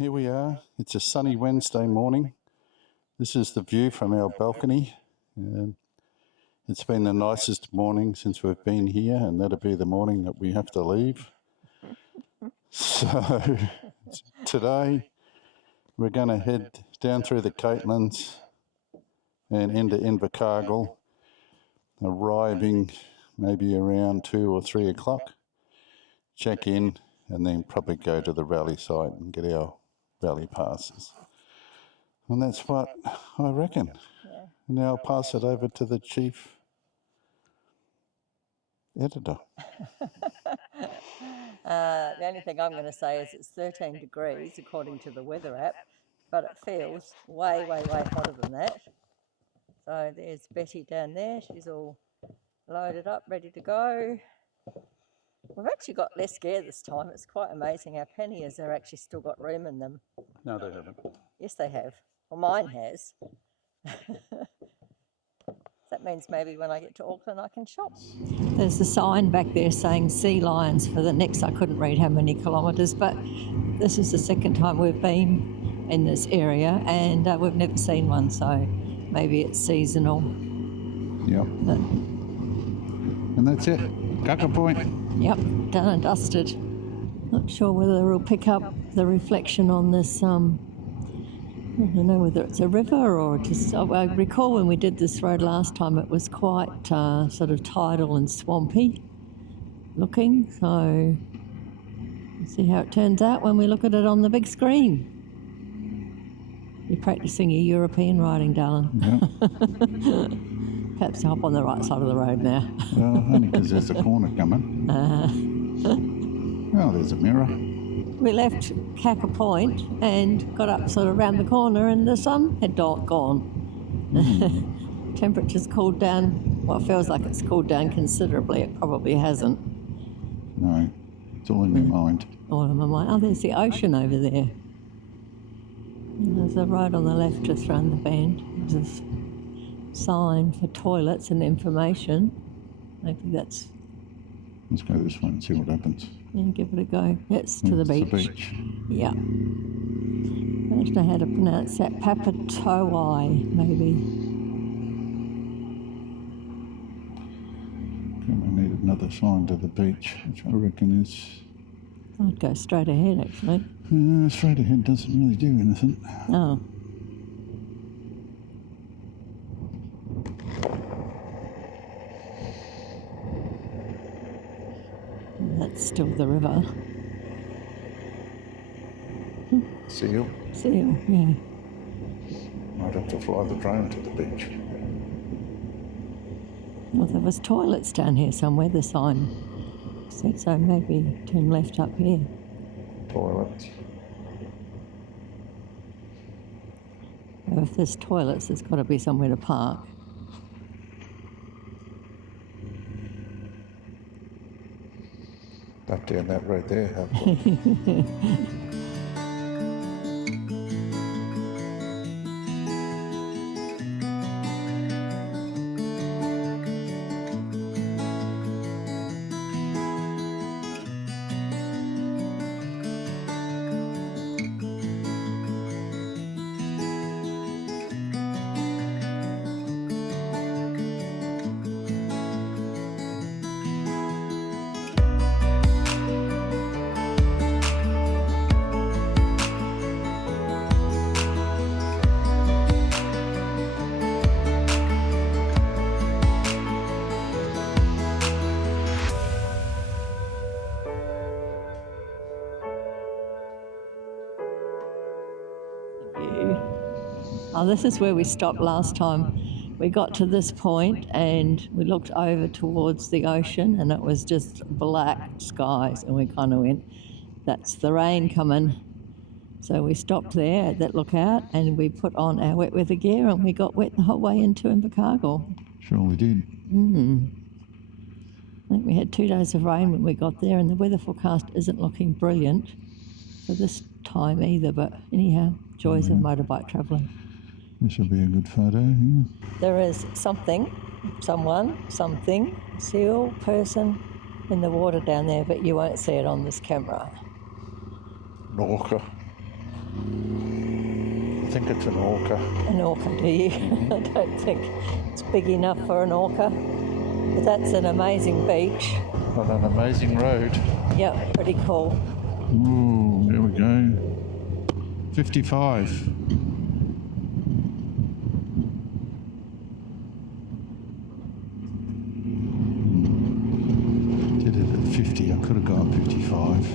here we are. It's a sunny Wednesday morning. This is the view from our balcony. It's been the nicest morning since we've been here, and that'll be the morning that we have to leave. So today we're going to head down through the Catlins and into Invercargill, arriving maybe around 2 or 3 o'clock, check in, and then probably go to the rally site and get our rally passes. And that's what I reckon. Yeah. And now I'll pass it over to the chief editor. The only thing I'm going to say is it's 13 degrees according to the weather app, but it feels way, way, way hotter than that. So there's Betty down there. She's all loaded up, ready to go. We've actually got less gear this time. It's quite amazing. Our panniers have actually still got room in them. No, they haven't. Yes, they have. Well, mine has. That means maybe when I get to Auckland I can shop. There's a sign back there saying sea lions for the next, I couldn't read how many kilometres, but this is the second time we've been in this area and we've never seen one, so maybe it's seasonal. Yep. And that's it. Kaka Point. Yep, done and dusted. Not sure whether it'll pick up the reflection on this, I don't know whether it's a river or just... I recall when we did this road last time it was quite sort of tidal and swampy looking, so we'll see how it turns out when we look at it on the big screen. You're practising your European riding, darling. Yeah. Perhaps hop on the right side of the road now. Well, only because there's a corner coming. Oh, there's a mirror. We left Kaka Point and got up sort of around the corner and the sun had gone. Temperature's cooled down. Well, it feels like it's cooled down considerably. It probably hasn't. No, it's all in my mind. All in my mind. Oh, there's the ocean over there. And there's a road on the left just round the bend. There's a sign for toilets and information. Maybe that's... Let's go this way and see what happens. Yeah, give it a go. It's to the beach. The beach. Yeah. I don't know how to pronounce that. Papatowai, maybe. Okay, we need another sign to the beach, which I reckon is... I'd go straight ahead, actually. Straight ahead doesn't really do anything. Oh. That's still the river. Seal? Seal, yeah. Might have to fly the drone to the beach. Well, there was toilets down here somewhere, the sign said, so maybe turn left up here. Toilets. Well, if there's toilets, there's got to be somewhere to park. Up down that road there, have Oh, this is where we stopped last time. We got to this point and we looked over towards the ocean and it was just black skies and we kind of went, that's the rain coming. So we stopped there at that lookout and we put on our wet weather gear and we got wet the whole way into Invercargill. Sure we did. I think we had 2 days of rain when we got there and the weather forecast isn't looking brilliant for this time either, but anyhow, joys of motorbike travelling. This will be a good photo, yeah. There is something, someone, something, seal, person in the water down there, but you won't see it on this camera. Orca. I think it's an orca. An orca, do you? I don't think it's big enough for an orca. But that's an amazing beach. What an amazing road. Yep, pretty cool. Ooh, there we go. 55. Did it at 50. I could have gone 55.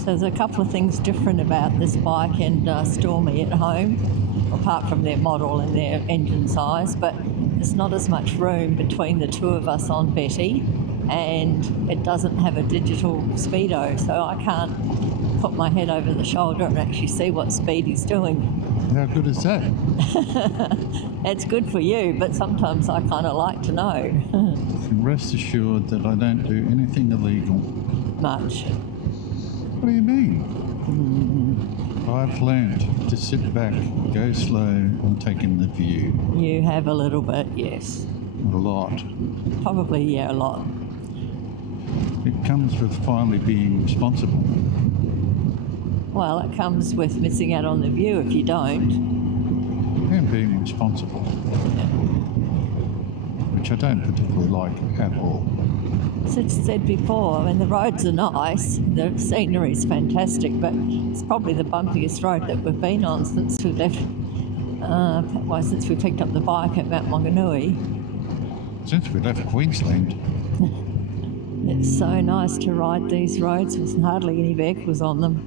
So there's a couple of things different about this bike and Stormy at home, apart from their model and their engine size, but there's not as much room between the two of us on Betty, and it doesn't have a digital speedo, so I can't put my head over the shoulder and actually see what speed he's doing. How good is that? It's good for you, but sometimes I kind of like to know. You can rest assured that I don't do anything illegal. Much. What do you mean? I've learned to sit back, go slow, and take in the view. You have a little bit, yes. A lot. Probably, yeah, a lot. It comes with finally being responsible. Well, it comes with missing out on the view if you don't. And being responsible. Which I don't particularly like at all. As I said before, I mean, the roads are nice, the scenery is fantastic, but it's probably the bumpiest road that we've been on since we left, since we picked up the bike at Mount Maunganui. Since we left Queensland. It's so nice to ride these roads with hardly any vehicles on them.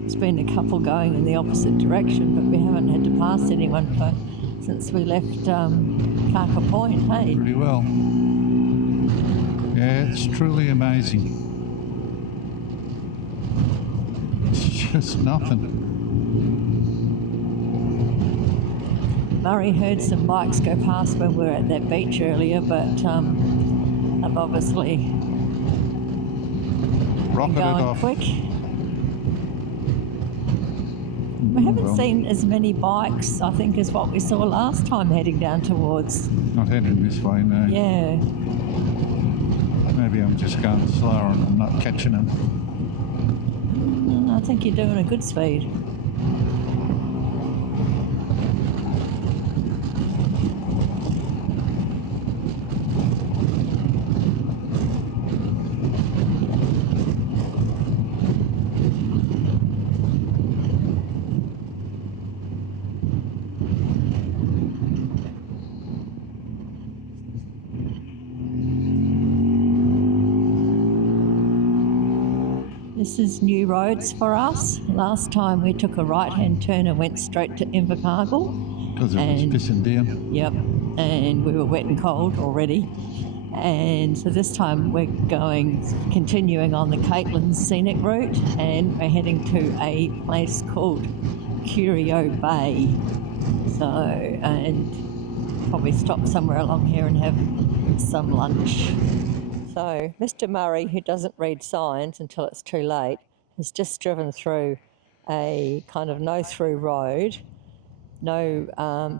There's been a couple going in the opposite direction, but we haven't had to pass anyone since we left Kaka Point, hey? Pretty well. Yeah, it's truly amazing. It's just nothing. Murray heard some bikes go past when we were at that beach earlier, but I've obviously Rocketed been going off. quick. We haven't seen as many bikes, I think, as what we saw last time heading down towards. Not heading this way, no. Yeah. Maybe I'm just going slower and I'm not catching them. I think you're doing a good speed. This is new roads for us. Last time we took a right-hand turn and went straight to Invercargill. Because it was pissing down. Yep, and we were wet and cold already. And so this time we're continuing on the Catlins scenic route, and we're heading to a place called Curio Bay. So, and probably stop somewhere along here and have some lunch. So Mr. Murray, who doesn't read signs until it's too late, has just driven through a kind of no-through road, no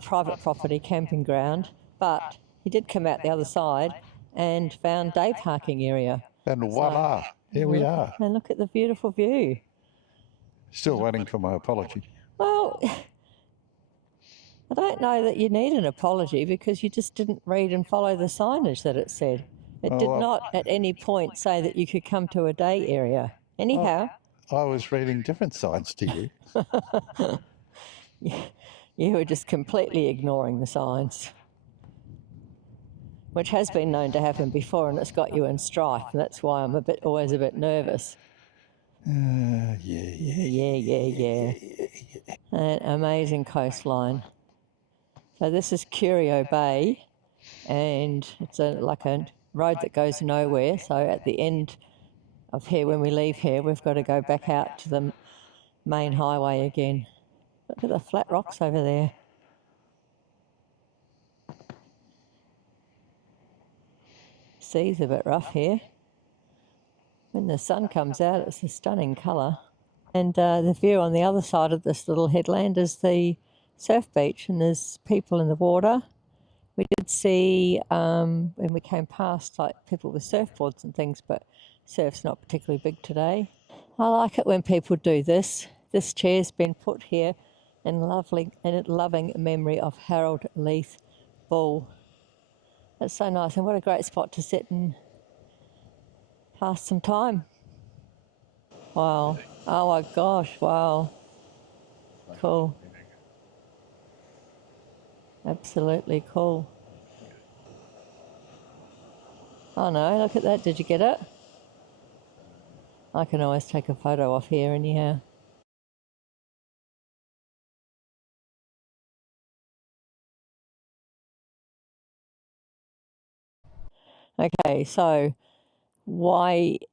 private property camping ground, but he did come out the other side and found day parking area. And voila, here we are. And look at the beautiful view. Still waiting for my apology. Well, I don't know that you need an apology because you just didn't read and follow the signage that it said. It did not at any point say that you could come to a day area. Anyhow. I was reading different signs to you. You were just completely ignoring the signs, which has been known to happen before, and it's got you in strife, and that's why I'm always a bit nervous. Yeah. An amazing coastline. So this is Curio Bay, and it's like a road that goes nowhere. So at the end of here, when we leave here, we've got to go back out to the main highway again. Look at the flat rocks over there. Sea's a bit rough here. When the sun comes out, it's a stunning colour. And the view on the other side of this little headland is the surf beach, and there's people in the water. We did see, when we came past, like people with surfboards and things, but surf's not particularly big today. I like it when people do this. This chair's been put here in loving memory of Harold Leith Bull. It's so nice, and what a great spot to sit and pass some time. Wow. Oh my gosh, wow. Cool. Absolutely cool. Oh no, look at that. Did you get it? I can always take a photo off here anyhow. Okay, so Waita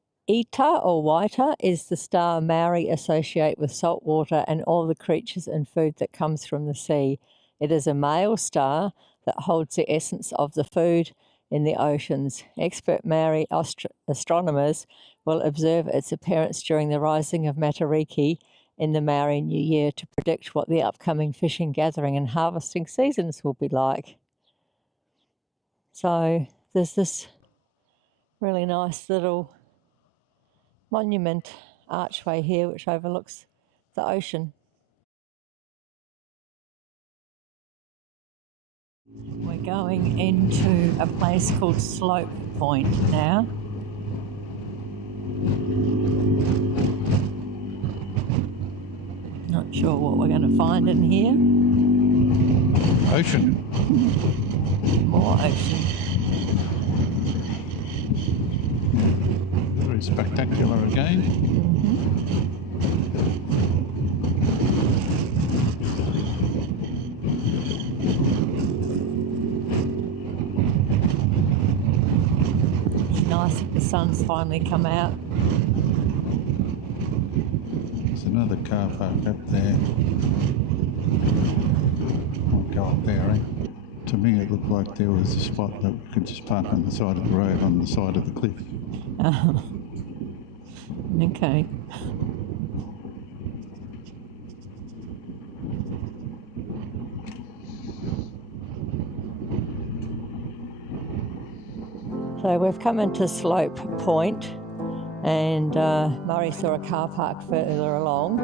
or Waita is the star Maori associate with salt water and all the creatures and food that comes from the sea. It is a male star that holds the essence of the food in the oceans. Expert Maori astronomers will observe its appearance during the rising of Matariki in the Maori New Year to predict what the upcoming fishing, gathering and harvesting seasons will be like. So there's this really nice little monument archway here which overlooks the ocean. We're going into a place called Slope Point now. Not sure what we're going to find in here. Ocean. More ocean. Very spectacular again. It's nice that the sun's finally come out. There's another car park up there. I'll go up there, eh? To me it looked like there was a spot that we could just park on the side of the road on the side of the cliff. Oh. Okay. So we've come into Slope Point, and Murray saw a car park further along,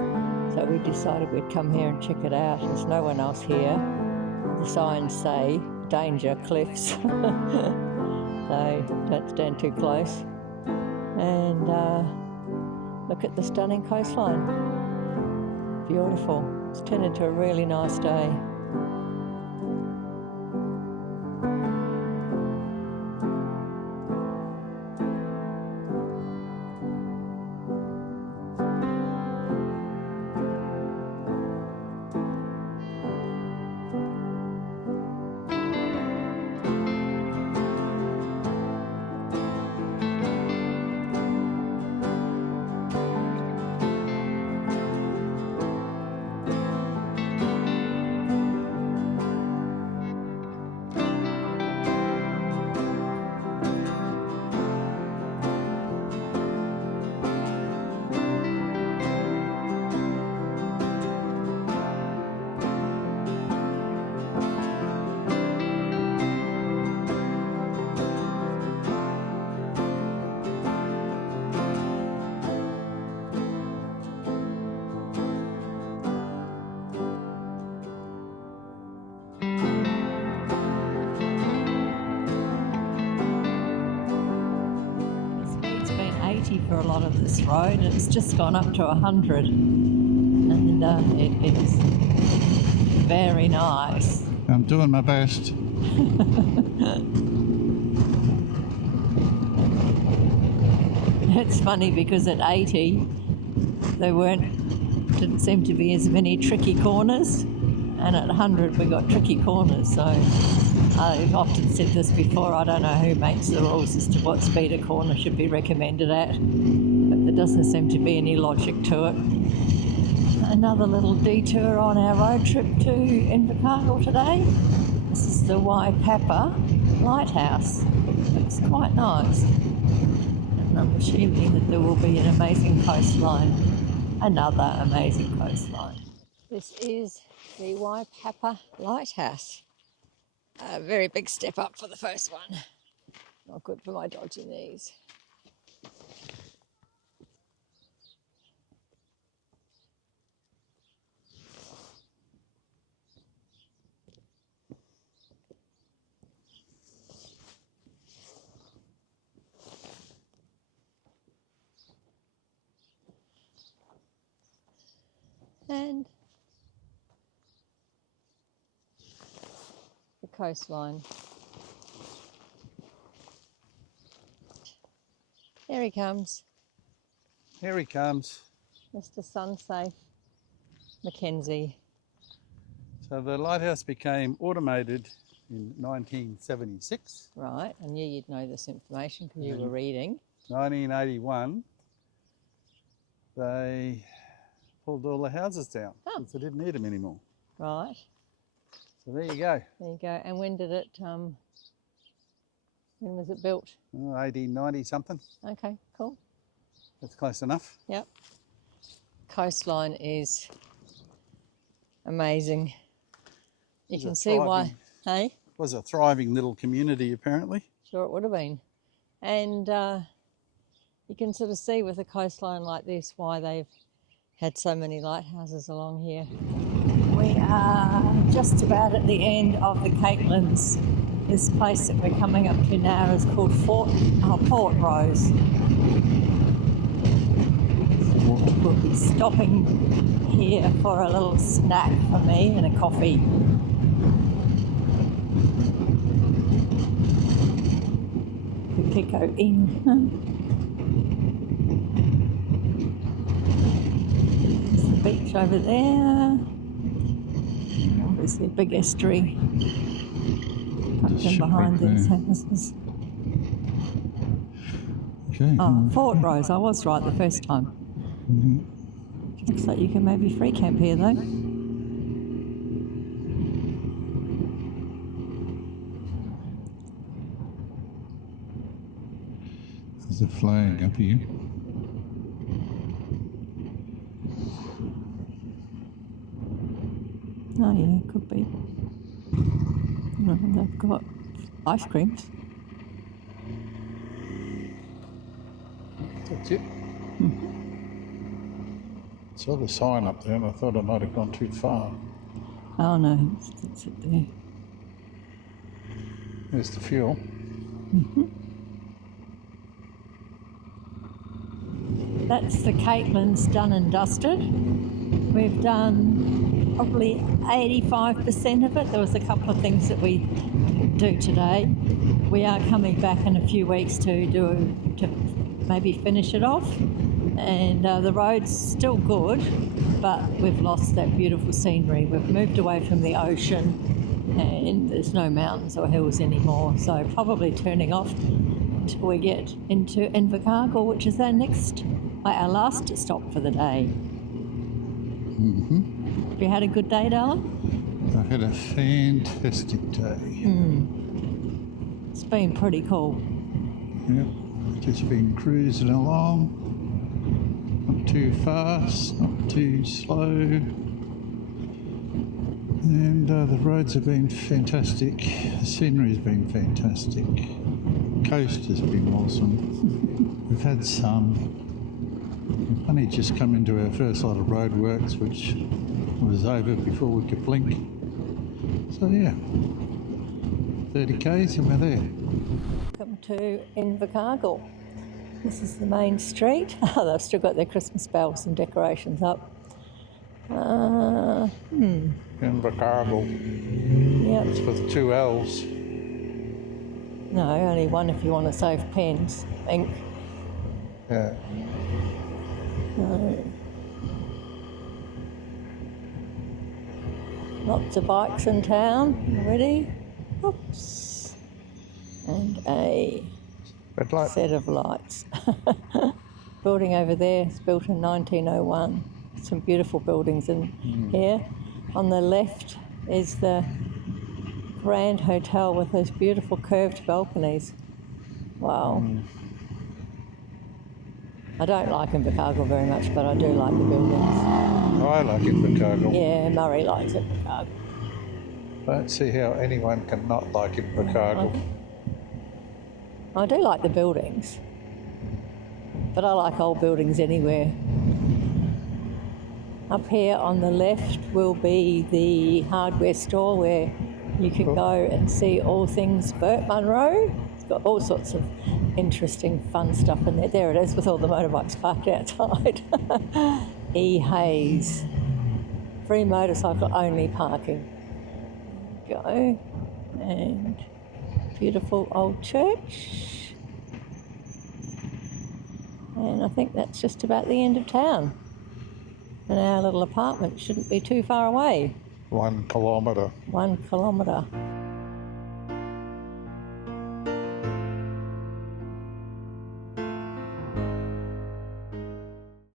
so we decided we'd come here and check it out. There's no one else here. The signs say danger cliffs, so don't stand too close. And look at the stunning coastline. Beautiful. It's turned into a really nice day. For a lot of this road, and it's just gone up to 100, and it is very nice. I'm doing my best. It's funny because at 80 didn't seem to be as many tricky corners, and at 100 we got tricky corners. So I've often said this before, I don't know who makes the rules as to what speed a corner should be recommended at, but there doesn't seem to be any logic to it. Another little detour on our road trip to Invercargill today. This is the Waipapa Lighthouse. It's quite nice. And I'm assuming that there will be an amazing coastline. Another amazing coastline. This is the Waipapa Lighthouse. A very big step up for the first one. Not good for my dodgy knees. coastline. Here he comes, Here he comes. Mr. Sunsafe Mackenzie. So the lighthouse became automated in 1976. Right, I knew you'd know this information because you were reading. 1981, they pulled all the houses down because they didn't need them anymore. Right. So there you go. There you go. And when did it, when was it built? 1890 something. Okay, cool. That's close enough. Yep. Coastline is amazing. You can see why, hey? It was a thriving little community apparently. Sure it would have been. And you can sort of see with a coastline like this why they've had so many lighthouses along here. We are just about at the end of the Catlins. This place that we're coming up to now is called Port Rose. We'll be stopping here for a little snack for me and a coffee. The Kaka Inn. There's the beach over there. Obviously a big estuary tucked in behind these houses. Okay. Oh, Fort Rose, I was right the first time. Looks like you can maybe free camp here though. There's a flag up here. Oh yeah, could be. No, they've got ice creams. That's it. Saw the sign up there and I thought I might have gone too far. Oh no, that's it there. There's the fuel. That's the Catlins done and dusted. We've done probably 85% of it. There was a couple of things that we didn't do today. We are coming back in a few weeks to maybe finish it off. And the road's still good, but we've lost that beautiful scenery. We've moved away from the ocean and there's no mountains or hills anymore. So probably turning off until we get into Invercargill, which is our last stop for the day. Have you had a good day, darling? I've had a fantastic day. It's been pretty cool. Yep, just been cruising along. Not too fast, not too slow. And the roads have been fantastic. The scenery's been fantastic. The coast has been awesome. We've had we've only just come into our first lot of roadworks, which was over before we could blink. So yeah, 30 k's and we're there. Welcome to Invercargill. This is the main street. Oh, they've still got their Christmas bells and decorations up. Invercargill. Yep. It's with 2 L's. No, only one if you want to save pens, ink. Yeah. No. Lots of bikes in town already. Oops. And a Red light. set of lights. Building over there is built in 1901. Some beautiful buildings in here. On the left is the Grand Hotel with those beautiful curved balconies. Wow. I don't like Invercargill very much, but I do like the buildings. I like Invercargill. Yeah, Murray likes Invercargill. I don't see how anyone can not like Invercargill. I do like the buildings, but I like old buildings anywhere. Up here on the left will be the hardware store where you can go and see all things Burt Munro. It's got all sorts of interesting, fun stuff in there. There it is with all the motorbikes parked outside. E.6. Free motorcycle only parking. Go. and beautiful old church. And I think that's just about the end of town. And our little apartment shouldn't be too far away. 1 kilometre. 1 kilometre.